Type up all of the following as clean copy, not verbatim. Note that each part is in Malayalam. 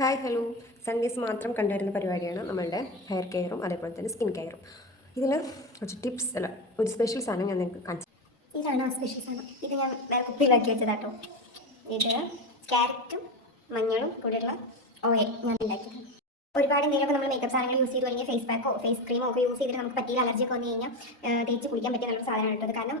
Hi hello. സൺഡേസ് മാത്രം കണ്ടുവരുന്ന പരിപാടിയാണ് നമ്മളുടെ ഹെയർ കെയറും അതേപോലെ തന്നെ സ്കിൻ കെയറും. ഇതിൽ കുറച്ച് ടിപ്സ് അല്ല, ഒരു സ്പെഷ്യൽ സാധനം ഞാൻ നിങ്ങൾക്ക് കാണിച്ചു. ഇതാണ് ആ സ്പെഷ്യൽ സാധനം. ഇത് ഞാൻ വേറെ കുപ്പിയിലാക്കി വെച്ചതാട്ടോ. ഇത് ക്യാരറ്റും മഞ്ഞളും കൂടെയുള്ള ഓയിൽ ഞാൻ ഉണ്ടാക്കിയത്. ഒരുപാട് എന്തെങ്കിലുമൊക്കെ നമ്മൾ മേക്കപ്പ് സാധനങ്ങൾ യൂസ് ചെയ്തു അല്ലെങ്കിൽ ഫേസ് പാക്കോ ഫേസ് ക്രീമോ ഒക്കെ യൂസ് ചെയ്തിട്ട് നമുക്ക് പറ്റിയ അലർജി ഒക്കെ വന്നു കഴിഞ്ഞാൽ തേച്ച് കുളിക്കാൻ പറ്റിയ നല്ലൊരു സാധനമാണ് കേട്ടത്. കാരണം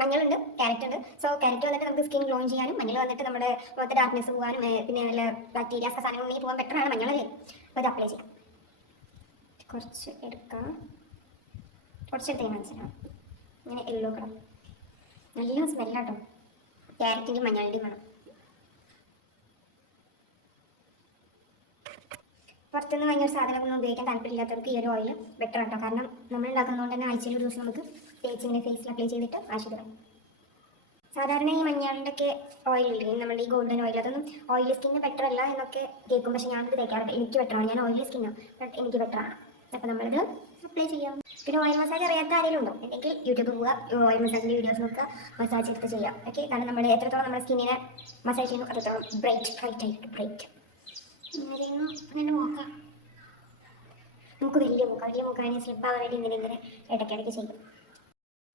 മഞ്ഞളുണ്ട്, ക്യാരറ്റ് ഉണ്ട്. സോ ക്യാരറ്റ് വന്നിട്ട് നമുക്ക് സ്കിൻ ഗ്ലോ ചെയ്യാനും മഞ്ഞൾ വന്നിട്ട് നമ്മുടെ മുഖത്തെ ഡാർക്ക്നെസ് പോകാനും പിന്നെ നല്ല ബാക്ടീരിയാസ് സാധനങ്ങൾ ഉണ്ടെങ്കിൽ പോകാൻ ബെറ്ററാണ് മഞ്ഞളല്ലേ. അപ്പോൾ ഇത് അപ്ലൈ ചെയ്യാം. കുറച്ച് എടുക്കാം, കുറച്ചെടുത്ത് ഞാൻ മനസ്സിലാവും. ഇങ്ങനെ യെല്ലോ കളർ നല്ല സ്മെല്ലാട്ടോ, ക്യാരറ്റിൻ്റെയും മഞ്ഞളിൻ്റെയും വേണം. പുറത്തുനിന്ന് ഭയങ്കര സാധനമൊന്നും ഉപയോഗിക്കാൻ താല്പര്യമില്ലാത്തവർക്ക് ഈ ഒരു ഓയിൽ ബെറ്റർ ആട്ടോ. കാരണം നമ്മൾ ഉണ്ടാക്കുന്നതുകൊണ്ട് തന്നെ ആഴ്ചയിൽ ഒരു ദിവസം നമുക്ക് തേച്ചിങ്ങനെ ഫേസിൽ അപ്ലൈ ചെയ്തിട്ട് വാഷ് ചെയ്ത്. സാധാരണ ഈ മഞ്ഞളിൻ്റെ ഒക്കെ ഓയിൽ ഇല്ലേ, നമ്മുടെ ഈ ഗോൾഡൻ ഓയിൽ, അതൊന്നും ഓയിലി സ്കിന്നിന് ബെറ്റർ അല്ല എന്നൊക്കെ കേൾക്കും. പക്ഷേ ഞാനത് തേക്കാറുണ്ട്, എനിക്ക് ബെറ്ററാണ്. ഞാൻ ഓയിലി സ്കിന്നാണ്, ബട്ട് എനിക്ക് ബെറ്ററാണ്. അപ്പോൾ നമ്മളിത് അപ്ലൈ ചെയ്യാം. പിന്നെ ഓയിൽ മസാജ് അറിയാത്ത ആരെങ്കിലും ഉണ്ടോ അല്ലെങ്കിൽ യൂട്യൂബ് പോവുക, ഓയിൽ മസാജിൻ്റെ വീഡിയോസ് നോക്കുക, മസാജ് എടുത്ത് ചെയ്യാം. ഓക്കെ, കാരണം നമ്മൾ എത്രത്തോളം നമ്മുടെ സ്കിന്നിനെ മസാജ് ചെയ്യുന്നു അത്രത്തോളം ബ്രൈറ്റ് ആയിരിക്കും. ബ്രൈറ്റ് അങ്ങനെ നോക്കാം. നമുക്ക് വലിയ മൂക്കാണെങ്കിൽ സ്ലിപ്പ് ആവാൻ വേണ്ടി ഇങ്ങനെ ഇടയ്ക്കിടയ്ക്ക് ചെയ്യും.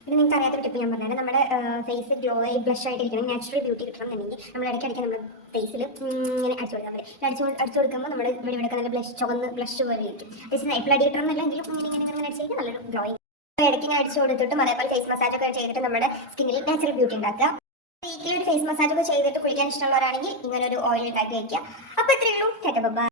പിന്നെ നിങ്ങൾക്ക് അറിയാത്തൊരു ടിപ്പ് ഞാൻ പറഞ്ഞാൽ, നമ്മുടെ ഫേസ് ഗ്ലോ ആയി ബ്ലഷ് ആയിട്ടിരിക്കണം, നാച്ചുറൽ ബ്യൂട്ടി കിട്ടണം എന്നുണ്ടെങ്കിൽ നമ്മൾ ഇടയ്ക്കിടയ്ക്ക് നമ്മുടെ ഫേസിൽ ഇങ്ങനെ അടിച്ചു കൊടുക്കാൻ പറ്റും. അടിച്ചു കൊടുക്കുമ്പോൾ നമ്മുടെ ഇവിടെ നല്ല ചുവന്ന് ബ്ലഷ് പോലെ ഇരിക്കും. ഇപ്പോൾ അടി കിട്ടണം എന്നുണ്ടെങ്കിലും ഇങ്ങനെ അടിച്ച് കഴിഞ്ഞാൽ നല്ലൊരു ഗ്ലോയിങ്. ഇടയ്ക്ക് ഇങ്ങനെ അടിച്ചു കൊടുത്തിട്ടും അതേപോലെ ഫേസ് മസാജ് ഒക്കെ ചെയ്തിട്ട് നമ്മുടെ സ്കിന്നിൽ നാച്ചുറൽ ബ്യൂട്ടി ഉണ്ടാക്കുക. വീക്കിലി ഒരു ഫേസ് മസാജ് ഒക്കെ ചെയ്തിട്ട് കുളിക്കാൻ ഇഷ്ടമുള്ളവരാണെങ്കിൽ ഇങ്ങനെ ഒരു ഓയിൽ ഉണ്ടാക്കി വയ്ക്കുക. അപ്പോൾ ഇത്രയേ ഉള്ളൂ.